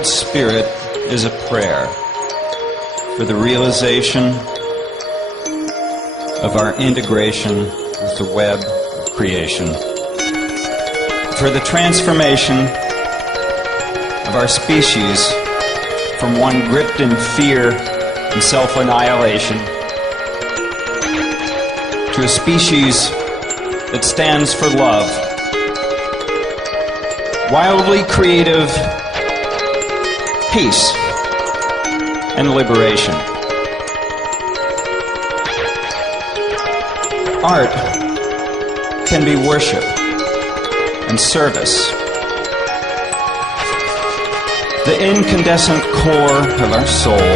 world spirit is a prayer for the realization of our integration with the web of creation, for the transformation of our species from one gripped in fear and self-annihilation to a species that stands for love, wildly creative peace and liberation. Art can be worship and service. The incandescent core of our soul,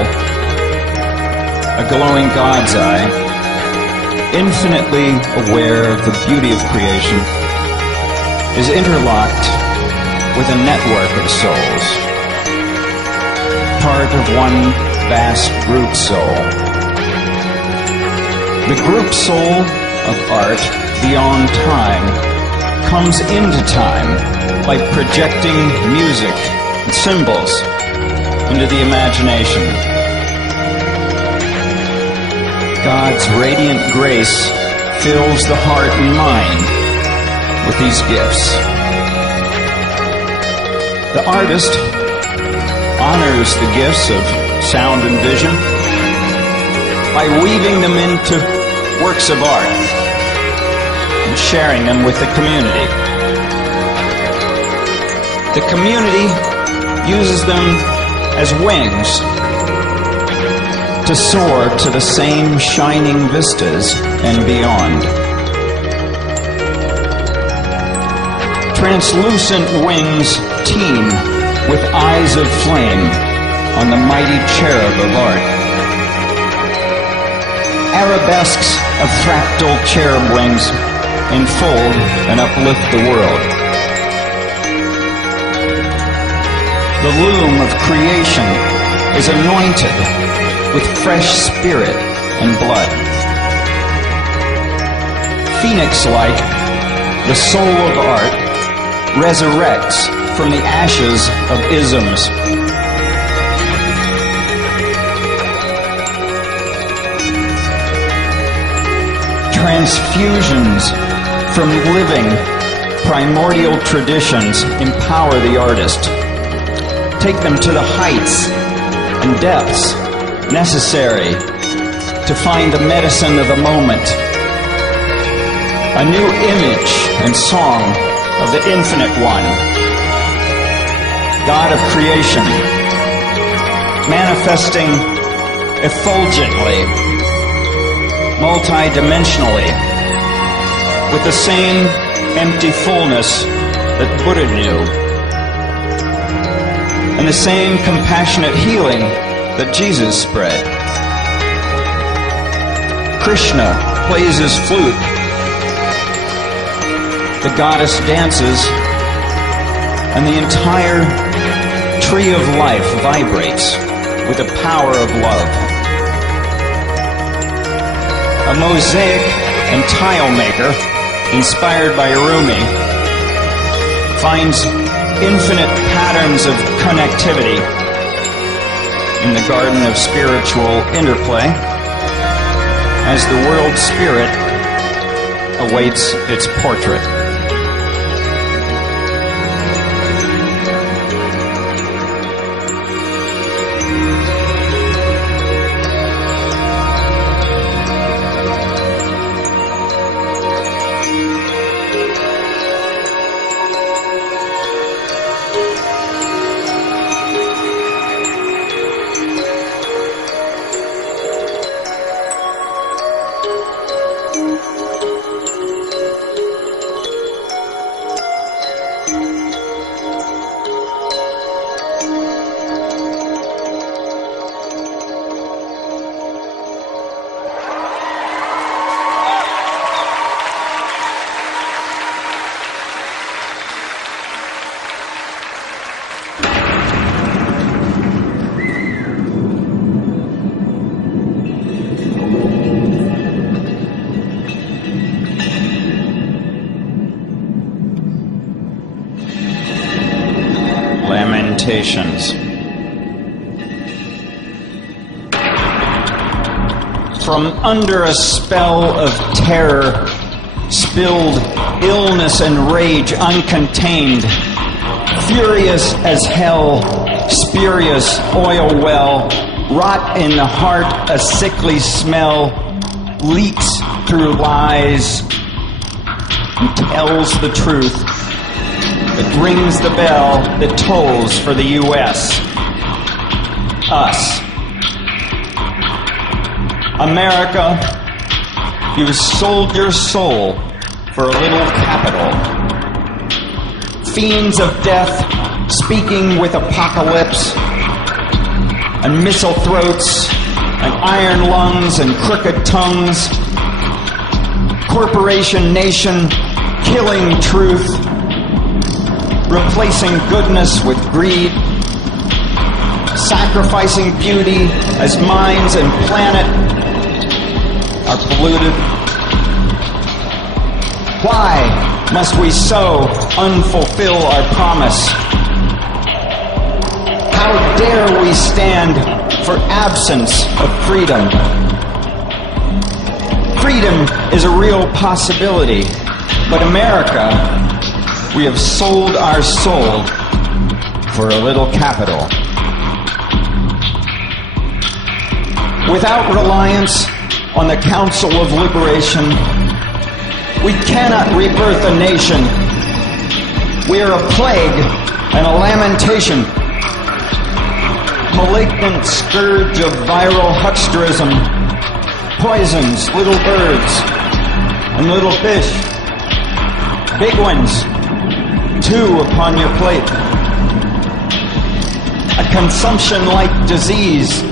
a glowing God's eye, infinitely aware of the beauty of creation, is interlocked with a network of souls, part of one vast group soul. The group soul of art beyond time comes into time by projecting music and symbols into the imagination. God's radiant grace fills the heart and mind with these gifts. The artist honors the gifts of sound and vision by weaving them into works of art and sharing them with the community. The community uses them as wings to soar to the same shining vistas and beyond. Translucent wings teem with eyes of flame on the mighty cherub of art. Arabesques of fractal cherub wings enfold and uplift the world. The loom of creation is anointed with fresh spirit and blood. Phoenix-like, the soul of art resurrects from the ashes of isms. Transfusions from living primordial traditions empower the artist, take them to the heights and depths necessary to find the medicine of the moment, a new image and song of the Infinite One, God of creation, manifesting effulgently, multidimensionally, with the same empty fullness that Buddha knew, and the same compassionate healing that Jesus spread. Krishna plays his flute, the goddess dances, and the entire tree of life vibrates with the power of love. A mosaic and tile maker, inspired by Rumi, finds infinite patterns of connectivity in the garden of spiritual interplay as the world spirit awaits its portrait. Lamentations. from under a spell of terror, spilled illness and rage uncontained, furious as hell, spurious oil well, rot in the heart, a sickly smell, leaks through lies, and tells the truth. It rings the bell that tolls for the U.S. Us. America, you've sold your soul for a little capital. Fiends of death speaking with apocalypse, and missile throats, and iron lungs, and crooked tongues. Corporation nation killing truth, replacing goodness with greed, sacrificing beauty as minds and planet are polluted. Why must we so unfulfill our promise? How dare we stand for absence of freedom? Freedom is a real possibility, but America, we have sold our soul for a little capital. Without reliance on the Council of Liberation, we cannot rebirth a nation. We are a plague and a lamentation, malignant scourge of viral hucksterism, poisons little birds and little fish, big ones, 2 upon your plate. A consumption-like disease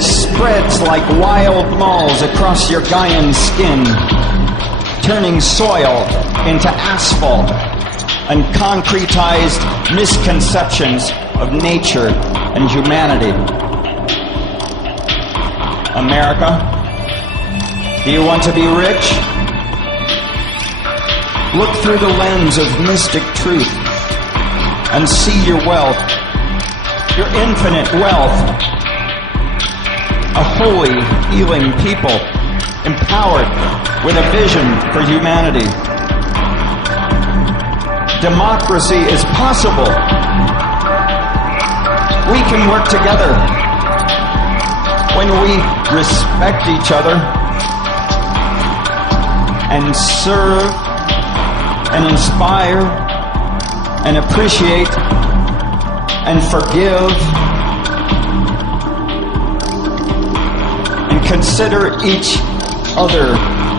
spreads like wild malls across your Gaian skin, turning soil into asphalt and concretized misconceptions of nature and humanity. America, do you want to be rich? Look through the lens of mystic truth and see your wealth, your infinite wealth. A holy, healing people, empowered with a vision for humanity. Democracy is possible. We can work together when we respect each other and serve and inspire and appreciate and forgive and consider each other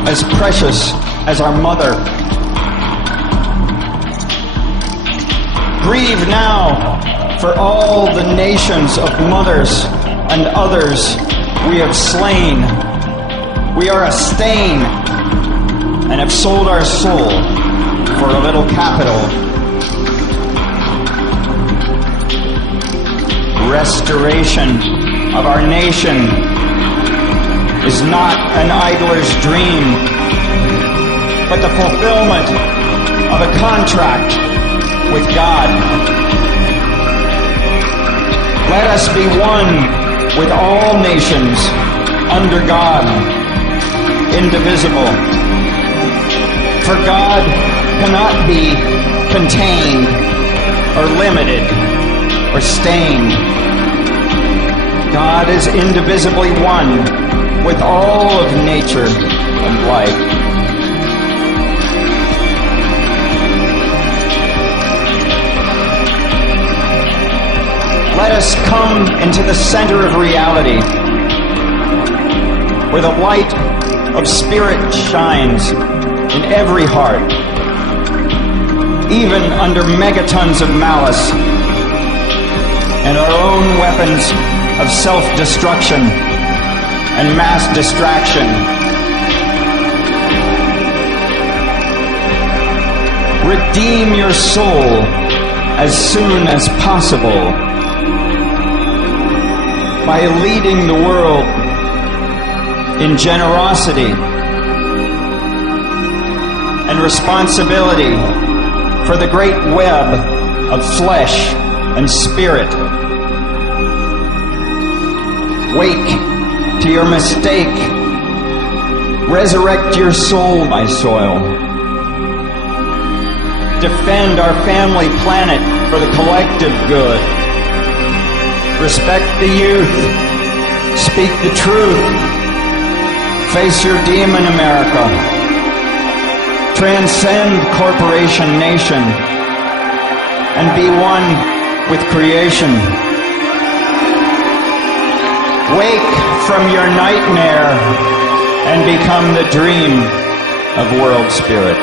as precious as our mother. Grieve now for all the nations of mothers and others we have slain. We are a stain and have sold our soul for a little capital. Restoration of our nation is not an idler's dream, but the fulfillment of a contract with God. Let us be one with all nations under God, indivisible. For God cannot be contained or limited or stained. God is indivisibly one with all of nature and life. Let us come into the center of reality, where the light of spirit shines in every heart, even under megatons of malice and our own weapons of self-destruction and mass distraction. Redeem your soul as soon as possible by leading the world in generosity and responsibility for the great web of flesh and spirit. Wake to your mistake Resurrect your soul, my soil. Defend our family planet for the collective good. Respect the youth. Speak the truth. Face your demon, America. Transcend corporation nation and be one with creation. Wake from your nightmare and become the dream of Worldspirit.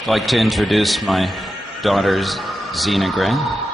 I'd like to introduce my daughters, Aлекса Greya.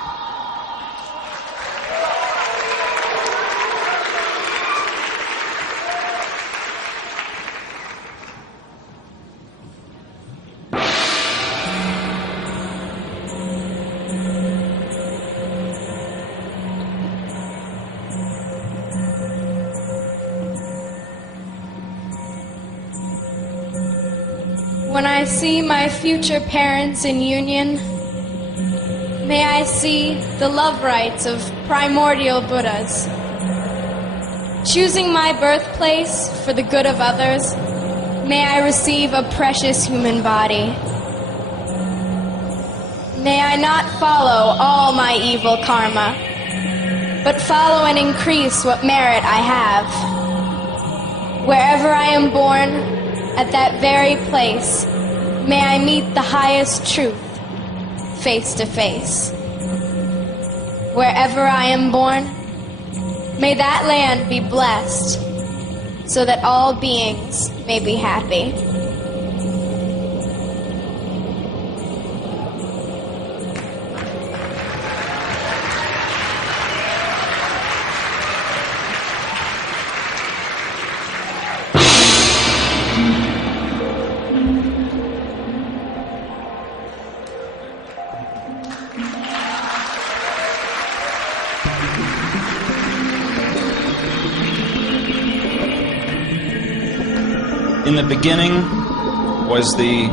When I see my future parents in union, may I see the love rights of primordial Buddhas. Choosing my birthplace for the good of others, may I receive a precious human body. May I not follow all my evil karma, but follow and increase what merit I have. Wherever I am born, at that very place, may I meet the highest truth, face to face. Wherever I am born, may that land be blessed, so that all beings may be happy. In the beginning was the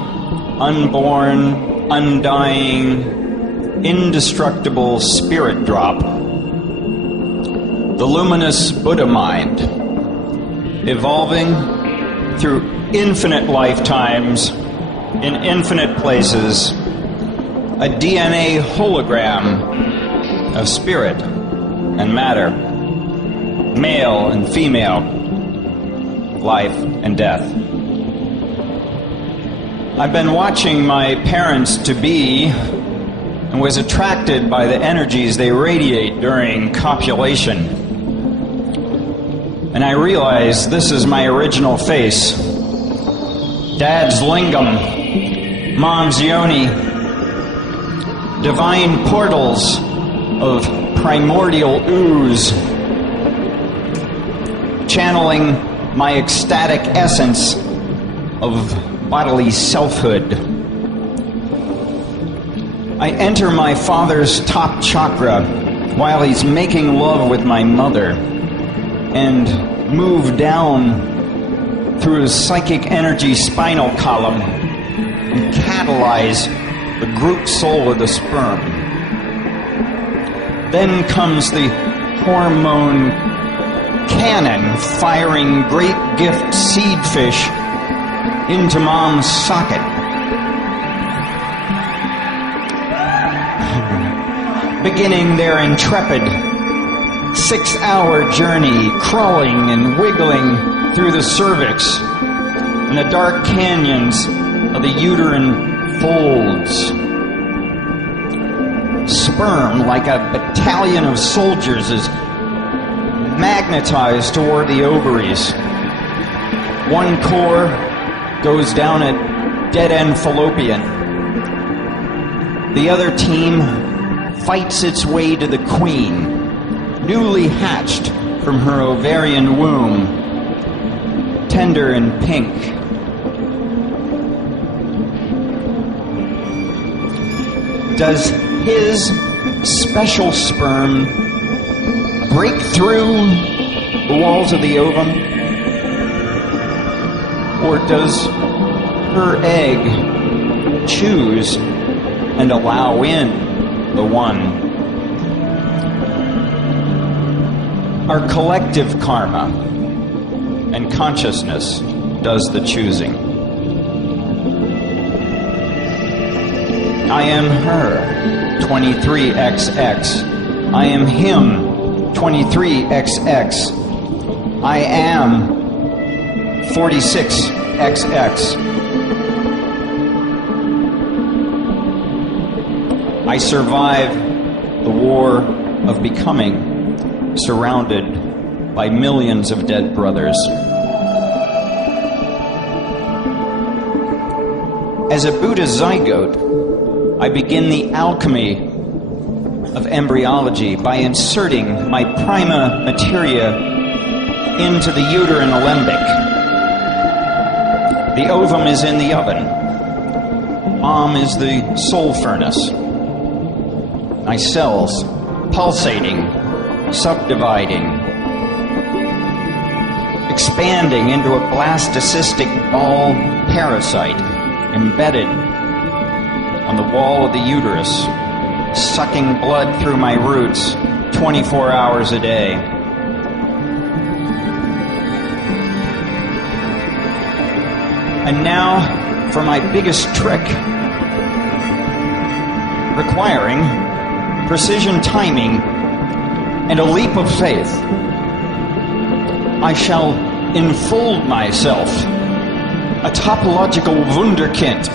unborn, undying, indestructible spirit drop, the luminous Buddha mind, evolving through infinite lifetimes in infinite places, a DNA hologram of spirit and matter, male and female, life and death. I've been watching my parents-to-be and was attracted by the energies they radiate during copulation. And I realized this is my original face. Dad's lingam, Mom's yoni, divine portals of primordial ooze, channeling my ecstatic essence of bodily selfhood. I enter my father's top chakra while he's making love with my mother and move down through his psychic energy spinal column and catalyze the group soul of the sperm. Then comes the hormone cannon firing great gift seed fish into Mom's socket. Beginning their intrepid 6-hour journey, crawling and wiggling through the cervix in the dark canyons of the uterine folds. Sperm, like a battalion of soldiers, is magnetized toward the ovaries. One core goes down a dead-end fallopian. The other team fights its way to the queen, newly hatched from her ovarian womb, tender and pink. Does his special sperm break through the walls of the ovum? Or does her egg choose and allow in the one? Our collective karma and consciousness does the choosing. I am her, 23XX. I am him, 23XX. I am 46XX. I survive the war of becoming, surrounded by millions of dead brothers. As a Buddha zygote, I begin the alchemy of embryology by inserting my prima materia into the uterine alembic. The ovum is in the oven. Mom is the soul furnace. My cells pulsating, subdividing, expanding into a blastocystic ball parasite embedded on the wall of the uterus, sucking blood through my roots 24 hours a day. And now for my biggest trick, requiring precision timing and a leap of faith. I shall enfold myself, a topological wunderkind.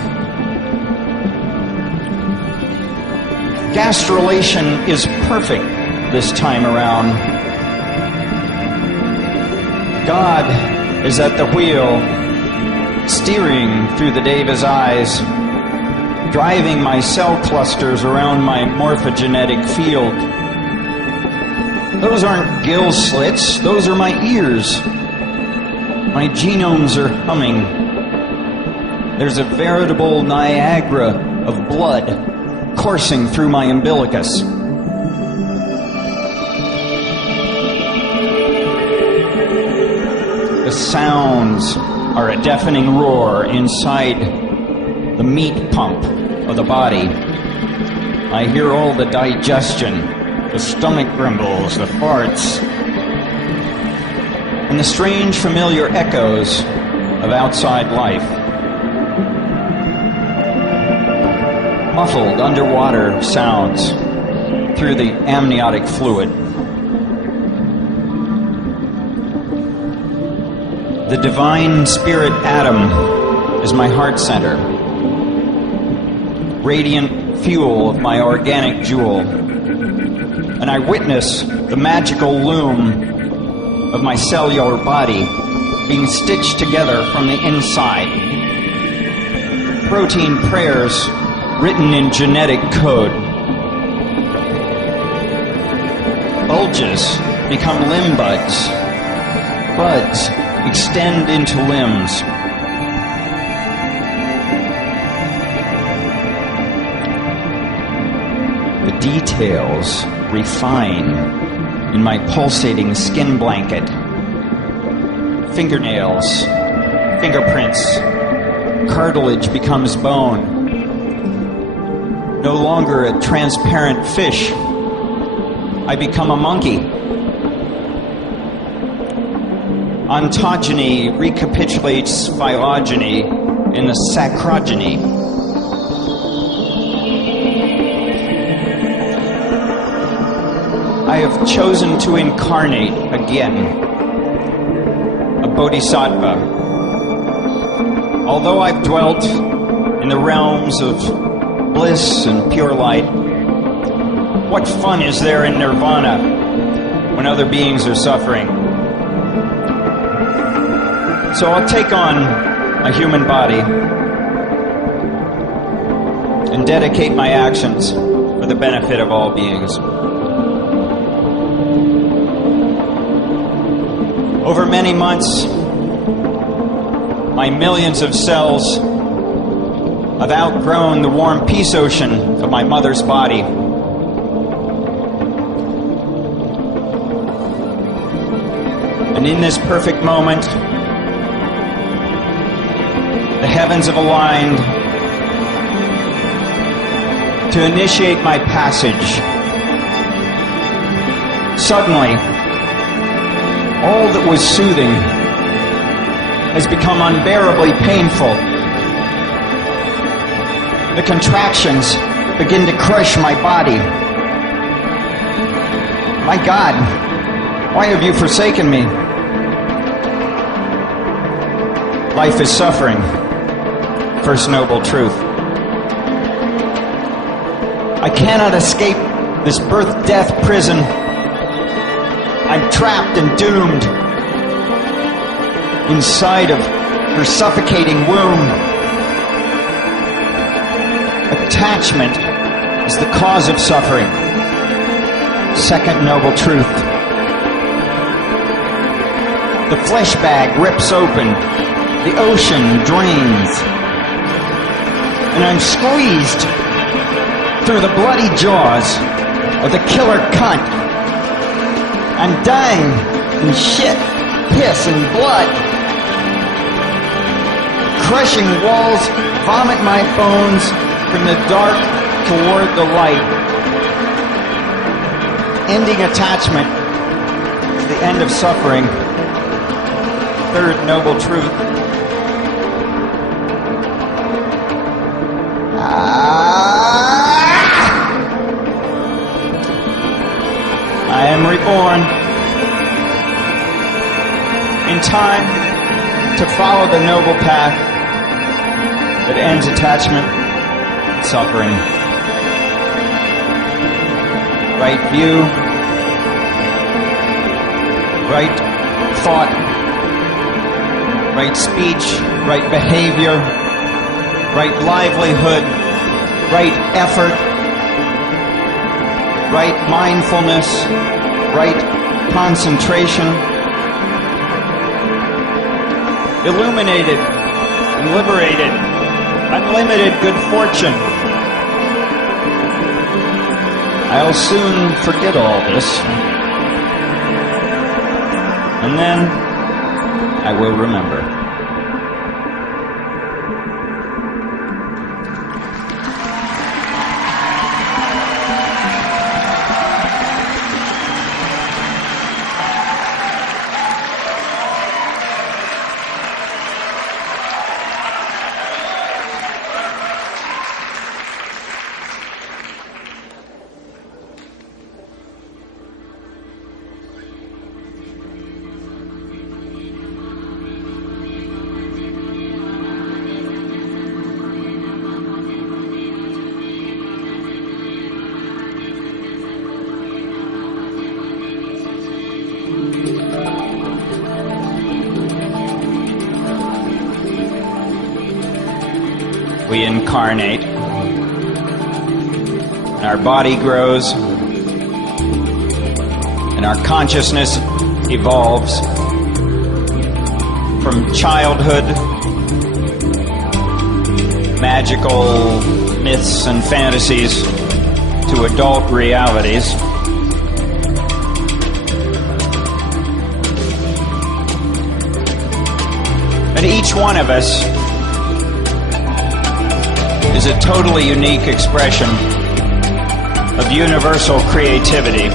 Gastrulation is perfect this time around. God is at the wheel, steering through the Deva's eyes, driving my cell clusters around my morphogenetic field. Those aren't gill slits, those are my ears. My genomes are humming. There's a veritable Niagara of blood coursing through my umbilicus. The sounds are a deafening roar inside the meat pump of the body. I hear all the digestion, the stomach grumbles, the farts, and the strange familiar echoes of outside life. Muffled underwater sounds through the amniotic fluid. The divine spirit atom is my heart center, radiant fuel of my organic jewel, and I witness the magical loom of my cellular body being stitched together from the inside. Protein prayers written in genetic code. Bulges become limb buds. Buds extend into limbs. The details refine in my pulsating skin blanket. Fingernails, fingerprints, cartilage becomes bone. No longer a transparent fish, I become a monkey. Ontogeny recapitulates phylogeny in the sacrogeny. I have chosen to incarnate again, a bodhisattva. Although I've dwelt in the realms of bliss and pure light, what fun is there in nirvana when other beings are suffering? So I'll take on a human body and dedicate my actions for the benefit of all beings. Over many months, my millions of cells have outgrown the warm peace ocean of my mother's body. And in this perfect moment, the heavens have aligned to initiate my passage. Suddenly, all that was soothing has become unbearably painful. The contractions begin to crush my body. My God, why have you forsaken me? Life is suffering. First noble truth. I cannot escape this birth-death prison. I'm trapped and doomed inside of her suffocating womb. Attachment is the cause of suffering. Second noble truth. The flesh bag rips open. The ocean drains. And I'm squeezed through the bloody jaws of the killer cunt. I'm dying in shit, piss, and blood. Crushing walls vomit my bones from the dark toward the light. Ending attachment is the end of suffering. Third noble truth. I am reborn in time to follow the noble path that ends attachment and suffering. Right view, right thought, right speech, right behavior, right livelihood, right effort, right mindfulness, right concentration, illuminated and liberated, unlimited good fortune. I'll soon forget all this, and then I will remember. We incarnate, and our body grows, and our consciousness evolves from childhood, magical myths and fantasies, to adult realities. And each one of us is a totally unique expression of universal creativity.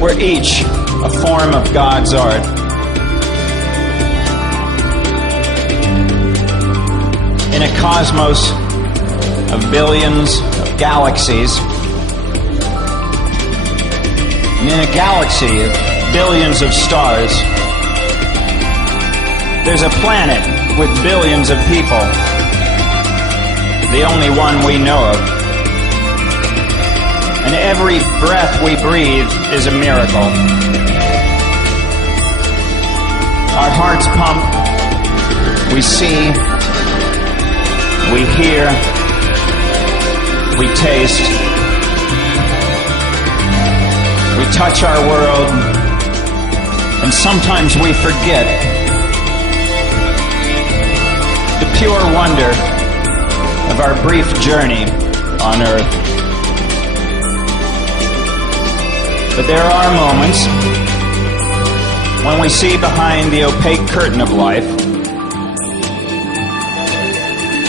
We're each a form of God's art. In a cosmos of billions of galaxies, and in a galaxy of billions of stars, there's a planet with billions of people, the only one we know of. And every breath we breathe is a miracle. Our hearts pump, we see, We hear, we taste, we touch our world, and sometimes we forget the pure wonder of our brief journey on Earth. But there are moments when we see behind the opaque curtain of life,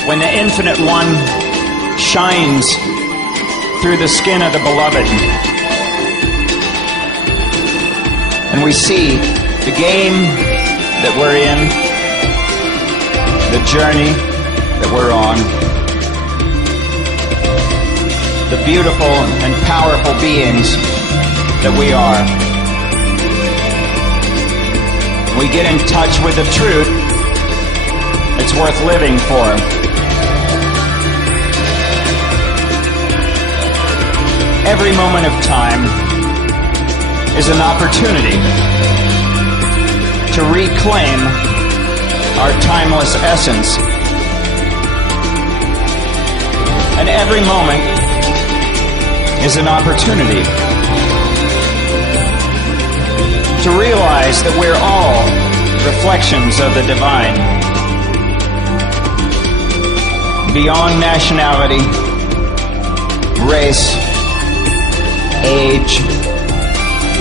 when the Infinite One shines through the skin of the beloved, and we see the game that we're in, the journey that we're on, the beautiful and powerful beings that we are. We get in touch with the truth it's worth living for. Every moment of time is an opportunity to reclaim our timeless essence. And every moment is an opportunity to realize that we're all reflections of the divine. Beyond nationality, race, age,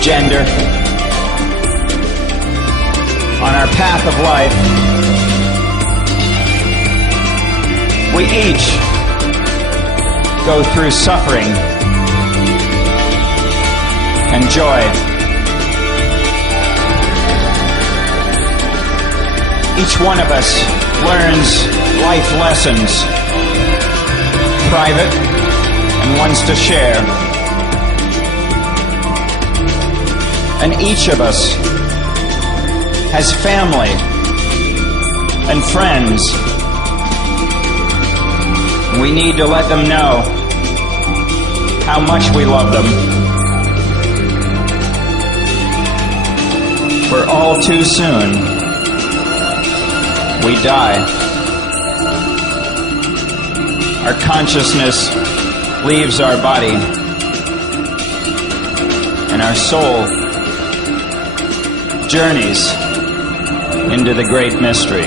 gender, on our path of life, we each go through suffering and joy. Each one of us learns life lessons, private and ones to share. And each of us has family and friends. We need to let them know how much we love them. For all too soon, we die. Our consciousness leaves our body, and our soul journeys into the great mystery.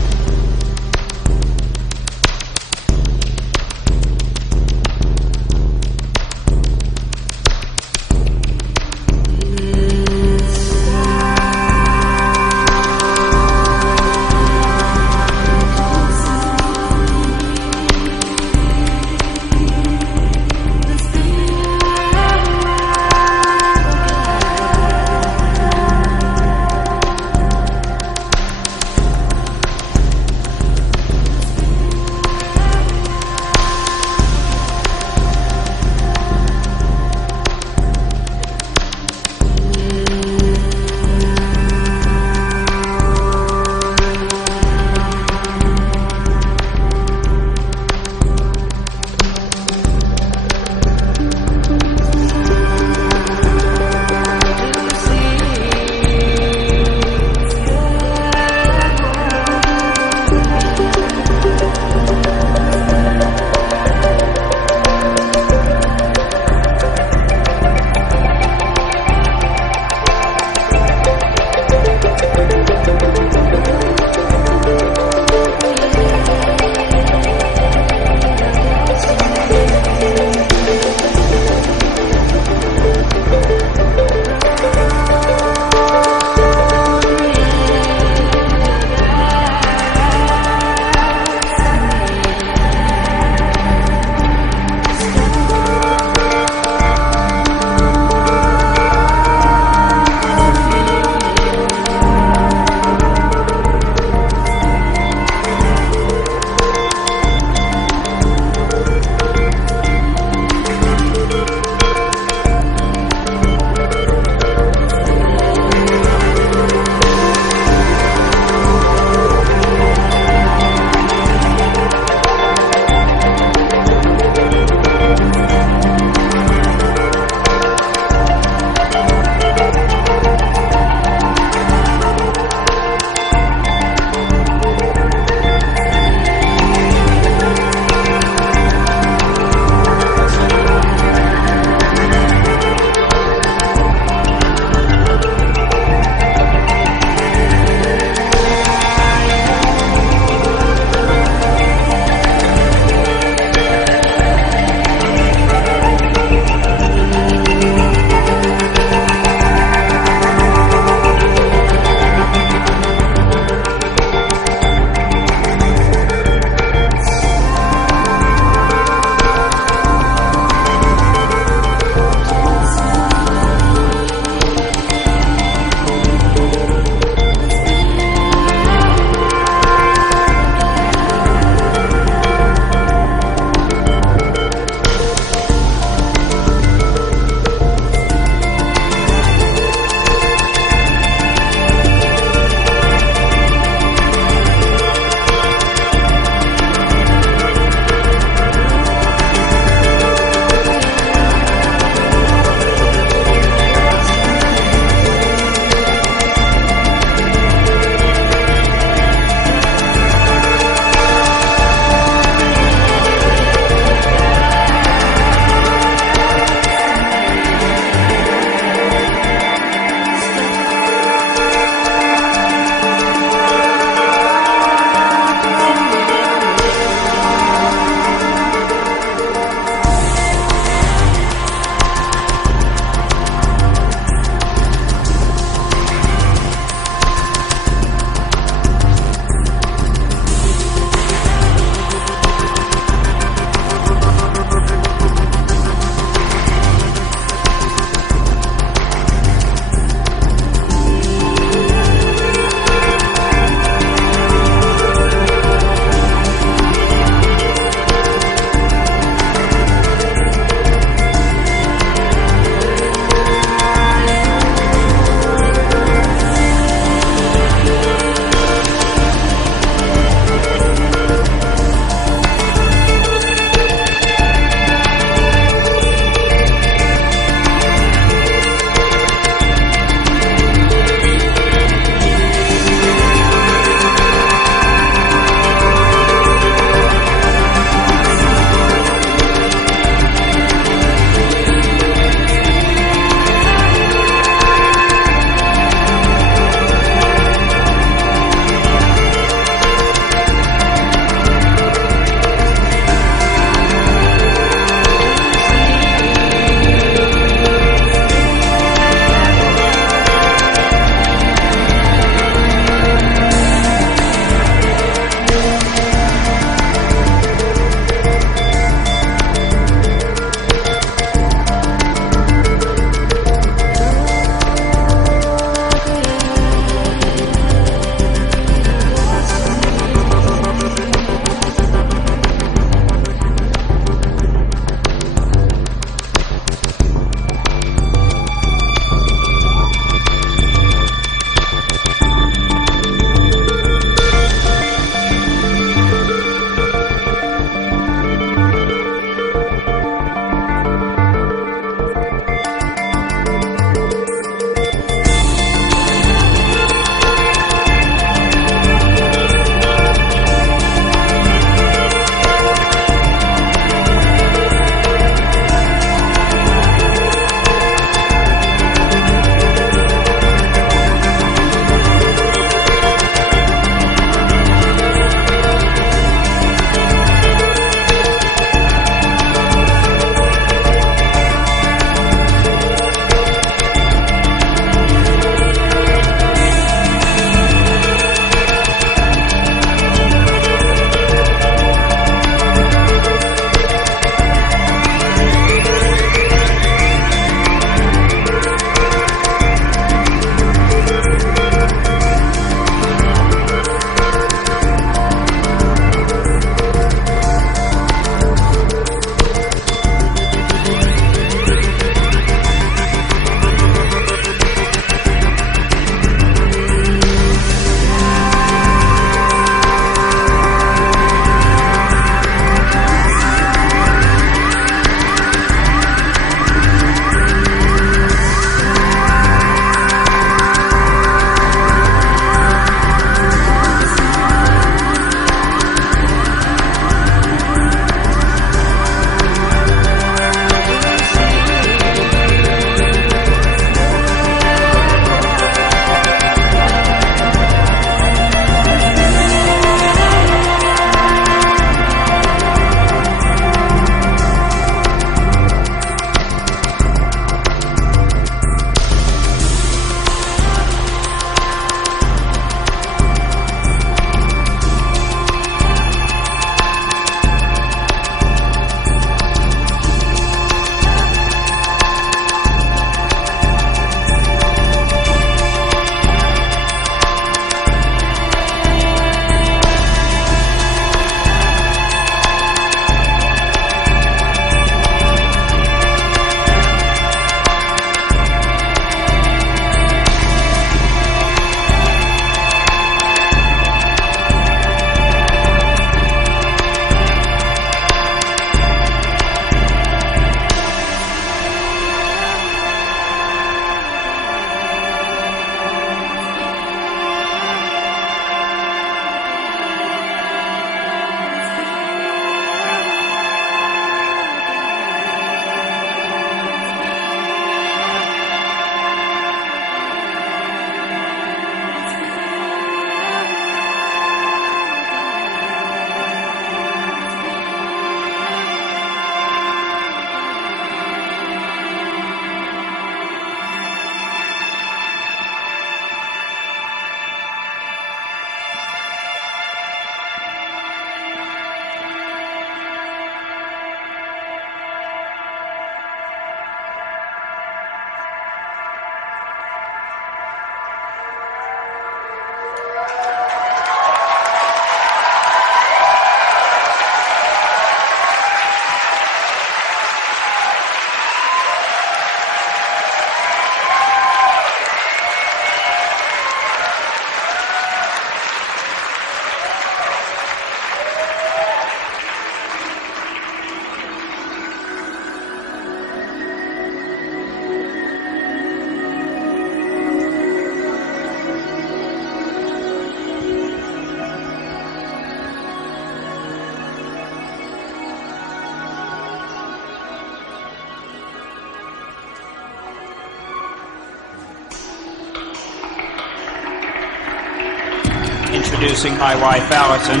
introducing my wife, Allison.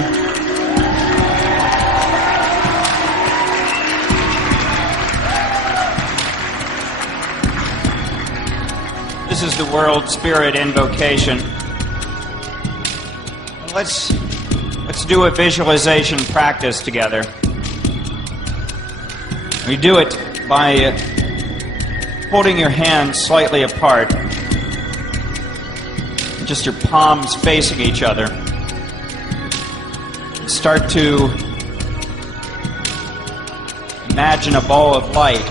This is the Worldspirit invocation. Let's do a visualization practice together. We do it by holding your hands slightly apart, just your palms facing each other. Start to imagine a ball of light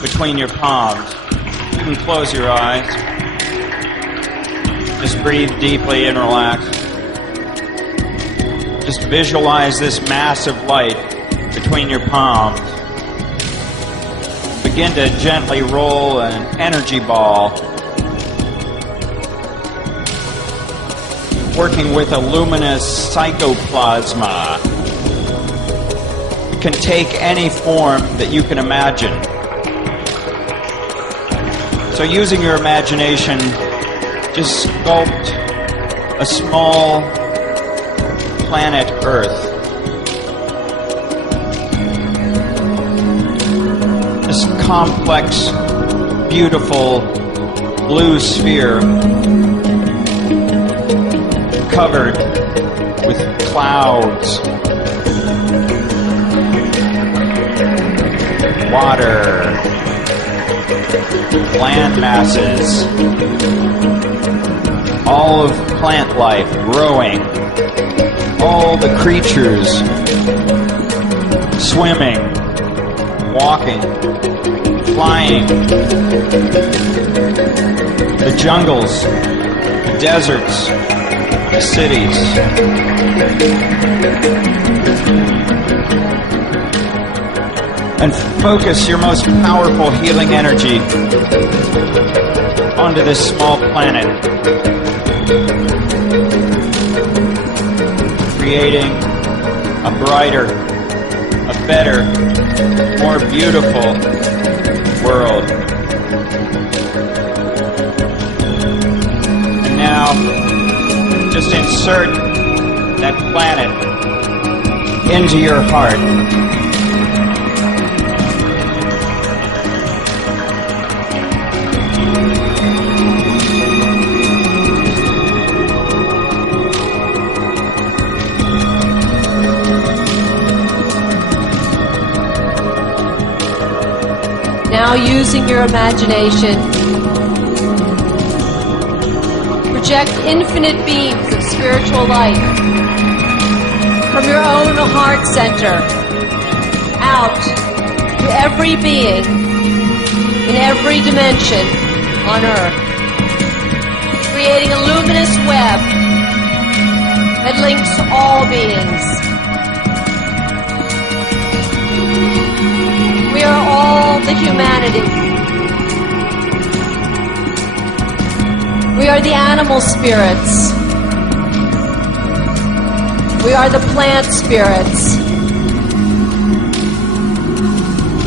between your palms. You can close your eyes. Just breathe deeply and relax. Just visualize this mass of light between your palms. Begin to gently roll an energy ball, working with a luminous psychoplasma. It can take any form that you can imagine. So using your imagination, just sculpt a small planet Earth. This complex, beautiful blue sphere covered with clouds, water, land masses, all of plant life growing, all the creatures swimming, walking, flying, the jungles, the deserts, the cities. And focus your most powerful healing energy onto this small planet, creating a brighter, a better, more beautiful world. And now, just insert that planet into your heart. Now, using your imagination, project infinite beams of spiritual light from your own heart center out to every being in every dimension on Earth, creating a luminous web that links all beings. We are all the humanity. We are the animal spirits. We are the plant spirits.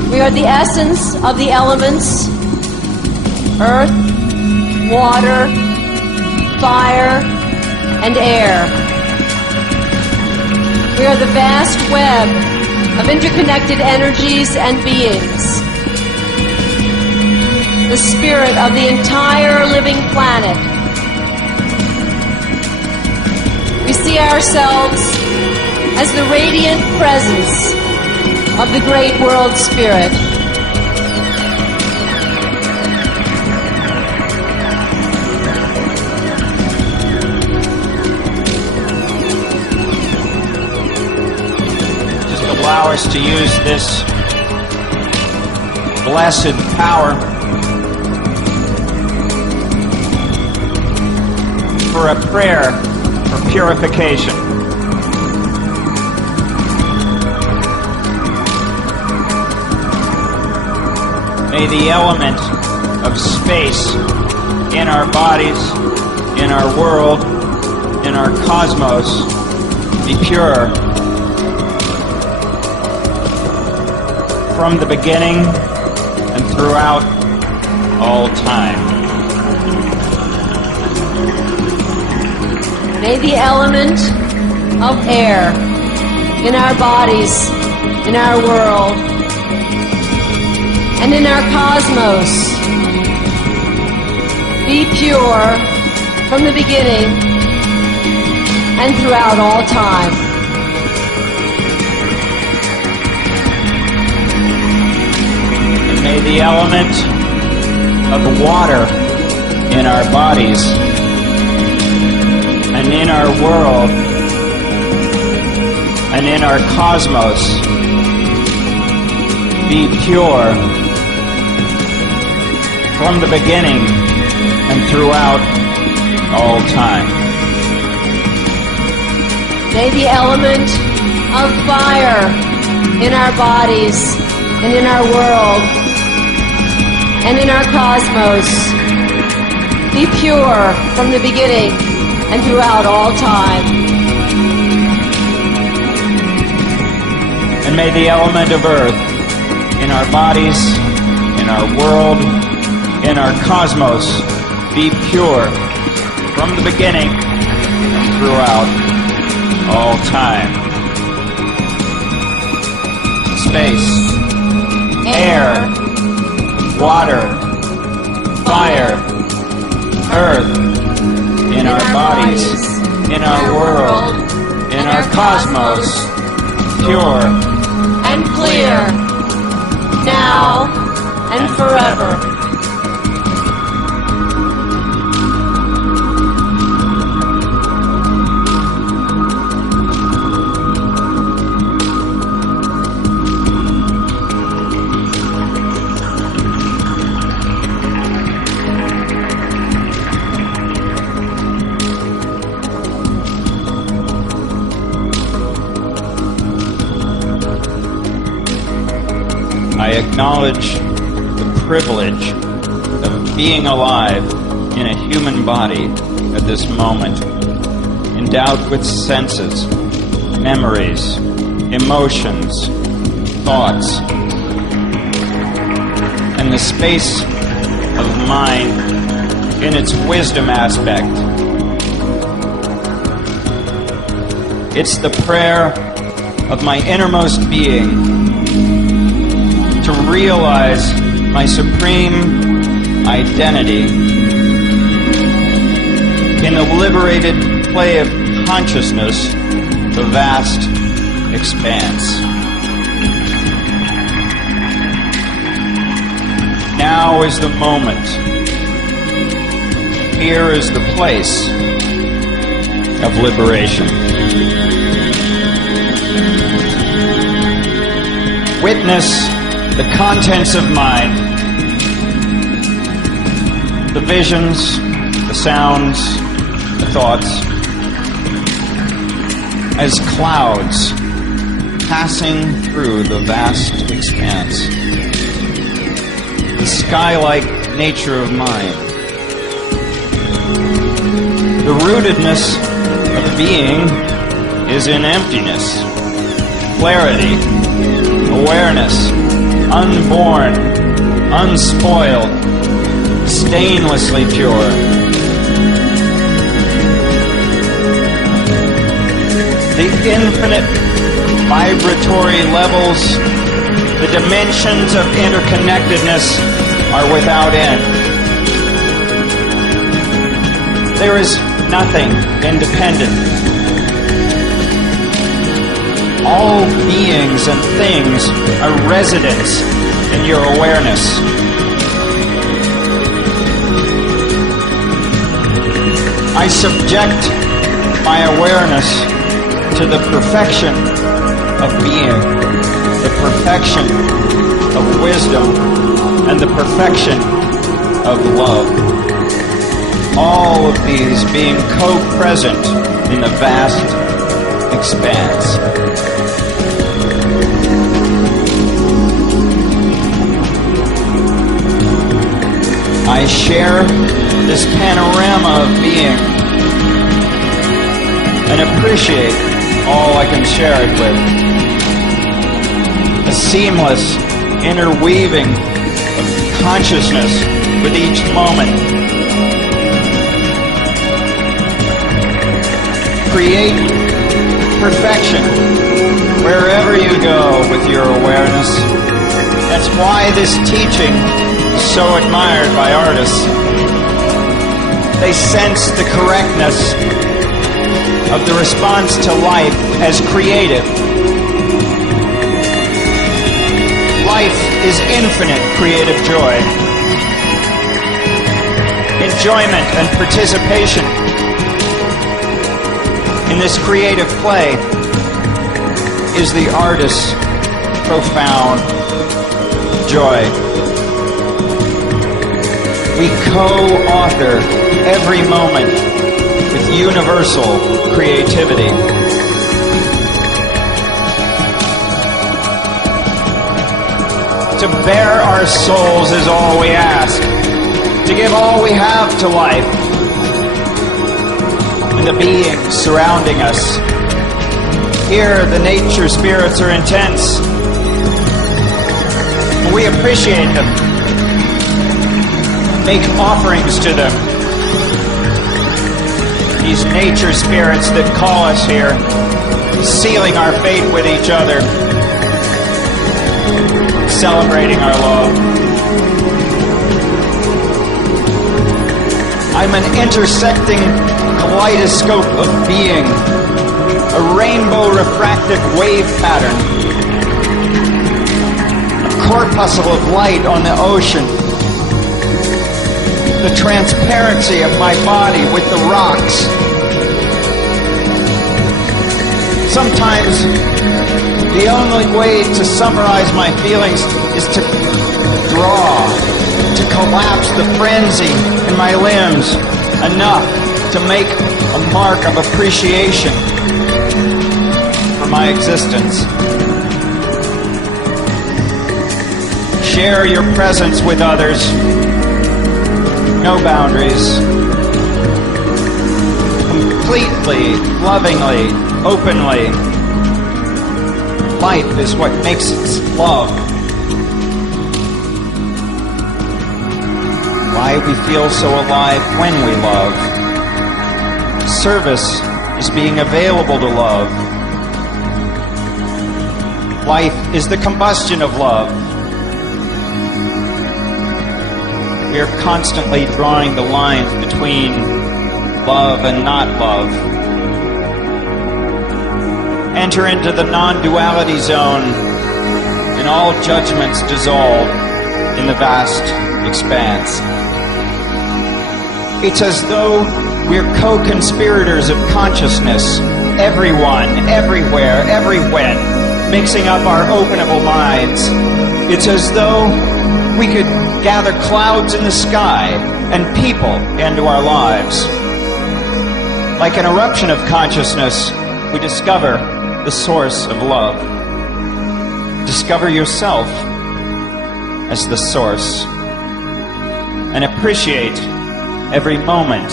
We are the essence of the elements: earth, water, fire, and air. We are the vast web of interconnected energies and beings, the spirit of the entire living planet. We see ourselves as the radiant presence of the great world spirit. Allow us to use this blessed power for a prayer for purification. May the element of space in our bodies, in our world, in our cosmos be pure from the beginning and throughout all time. May the element of air in our bodies, in our world, and in our cosmos be pure from the beginning and throughout all time. And may the element of water in our bodies and in our world and in our cosmos be pure from the beginning and throughout all time. May the element of fire in our bodies and in our world and in our cosmos be pure from the beginning and throughout all time. And may the element of earth in our bodies, in our world, in our cosmos be pure from the beginning and throughout all time. Space, air, water, fire, earth, in our bodies, in our world, in our cosmos, pure and clear, now and forever. I acknowledge the privilege of being alive in a human body at this moment, endowed with senses, memories, emotions, thoughts, and the space of mind in its wisdom aspect. It's the prayer of my innermost being to realize my supreme identity in the liberated play of consciousness, the vast expanse. Now is the moment. Here is the place of liberation. Witness the contents of mind, the visions, the sounds, the thoughts, as clouds passing through the vast expanse. The sky-like nature of mind. The rootedness of being is in emptiness, clarity, awareness, unborn, unspoiled, stainlessly pure. The infinite vibratory levels, the dimensions of interconnectedness are without end. There is nothing independent. All beings and things are residents in your awareness. I subject my awareness to the perfection of being, the perfection of wisdom, and the perfection of love. All of these being co-present in the vast expanse. I share this panorama of being and appreciate all I can share it with. A seamless interweaving of consciousness with each moment. Create perfection wherever you go with your awareness. That's why this teaching is so admired by artists. They sense the correctness of the response to life as creative. Life is infinite creative joy. Enjoyment and participation in this creative play is the artist's profound joy. We co-author every moment with universal creativity. To bare our souls is all we ask, to give all we have to life and the beings surrounding us. Here, the nature spirits are intense, and we appreciate them, make offerings to them. These nature spirits that call us here, sealing our fate with each other, celebrating our love. I'm an intersecting kaleidoscope of being, a rainbow refracted wave pattern, a corpuscle of light on the ocean, the transparency of my body with the rocks. Sometimes the only way to summarize my feelings is to draw, to collapse the frenzy in my limbs enough to make a mark of appreciation for my existence. Share your presence with others. No boundaries. Completely, lovingly, openly. Life is what makes us love. Why we feel so alive when we love. Service is being available to love. Life is the combustion of love. We are constantly drawing the lines between love and not love. Enter into the non-duality zone, and all judgments dissolve in the vast expanse. It's as though we're co-conspirators of consciousness, everyone, everywhere, every when, mixing up our openable minds. It's as though we could gather clouds in the sky and people into our lives. Like an eruption of consciousness, we discover the source of love. Discover yourself as the source and appreciate every moment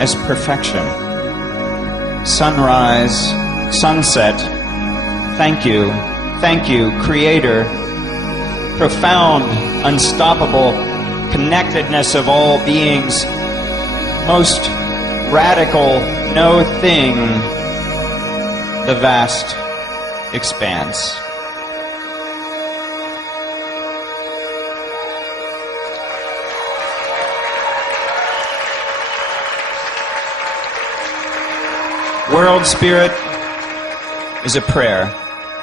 as perfection. Sunrise, sunset, thank you, Creator. Profound, unstoppable connectedness of all beings. Most radical no thing, the vast expanse. Worldspirit is a prayer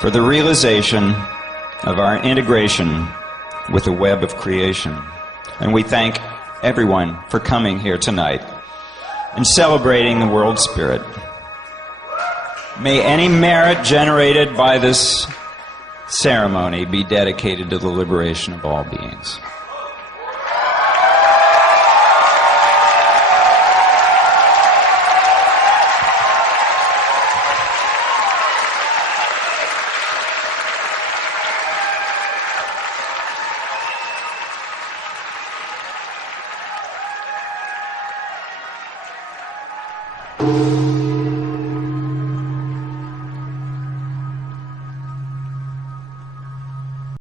for the realization of our integration with the web of creation. And we thank everyone for coming here tonight and celebrating the Worldspirit. May any merit generated by this ceremony be dedicated to the liberation of all beings. you.